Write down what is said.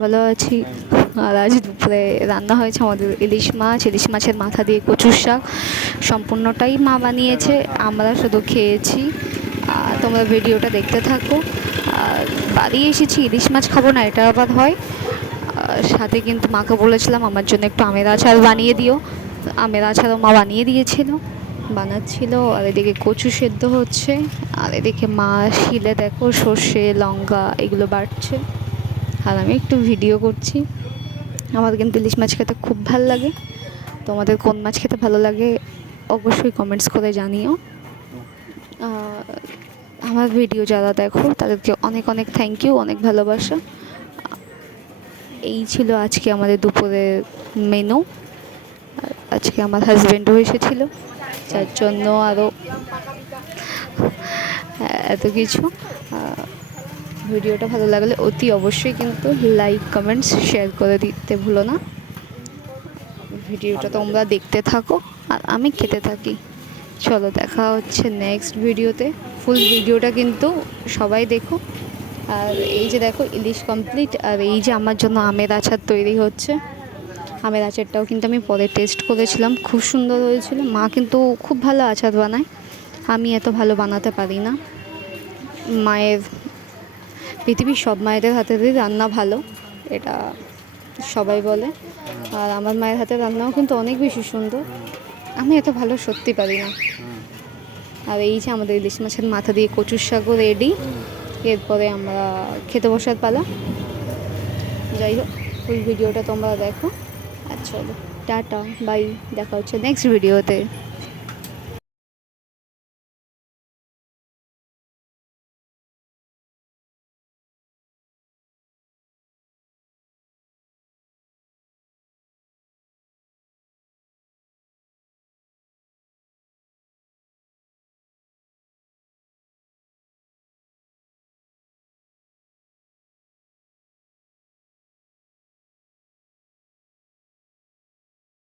ভালো আছি। আর আজ দুপুরে রান্না হয়েছে আমাদের ইলিশ মাছ, ইলিশ মাছের মাথা দিয়ে কচুর শাক। সম্পূর্ণটাই মা বানিয়েছে, আমরা শুধু খেয়েছি। তোমরা ভিডিওটা দেখতে থাকো। আর বাড়ি এসেছি, ইলিশ মাছ খাবো না এটা আবার হয়। সাথে কিন্তু মাকে বলেছিলাম আমার জন্য একটু আমের আচার বানিয়ে দিও। আমের আচারও মা বানিয়ে দিয়েছিল, বানাচ্ছিল। আর এদিকে কচু সেদ্ধ হচ্ছে, আর এদিকে মা শিলে দেখো সর্ষে লঙ্কা এগুলো বাটছে, আর আমি একটু ভিডিও করছি। আমার কিন্তু ইলিশ মাছ খেতে খুব ভালো লাগে। তোমাদের কোন মাছ খেতে ভালো লাগে অবশ্যই কমেন্টস করে জানিও। আমার ভিডিও যারা দেখো তাদেরকে অনেক অনেক থ্যাংক ইউ, অনেক ভালোবাসা। এই ছিল আজকে আমাদের দুপুরের মেনু। আর আজকে আমার হাজব্যান্ডও এসেছিলো, যার জন্য আরও এত কিছু। ভিডিওটা ভালো লাগলে অতি অবশ্যই কিন্তু লাইক কমেন্টস শেয়ার করে দিতে ভুলো না। ভিডিওটা তোমরা দেখতে থাকো আর আমি খেতে থাকি। চলো দেখা হচ্ছে নেক্সট ভিডিওতে। ফুল ভিডিওটা কিন্তু সবাই দেখো। আর এই যে দেখো ইলিশ কমপ্লিট, আর এই যে আমার জন্য আমের আচার তৈরি হচ্ছে। আমের আচারটাও কিন্তু আমি পরে টেস্ট করেছিলাম, খুব সুন্দর হয়েছিল। মা কিন্তু খুব ভালো আচার বানায়, আমি এত ভালো বানাতে পারি না। মায়ের, পৃথিবীর সব মায়েদের হাতেরই রান্না ভালো, এটা সবাই বলে। আর আমার মায়ের হাতের রান্নাও কিন্তু অনেক বেশি সুন্দর, আমি এত ভালো সত্যি পারি না। আর এই যে আমাদের ইলিশ মাছের মাথা দিয়ে কচুর শাকও রেডি, এরপরে আমরা খেতে বসার পালা। যাই হোক, ফুল ভিডিওটা তোমরা দেখো। আর চলো টাটা বাই, দেখা হচ্ছে নেক্সট ভিডিওতে।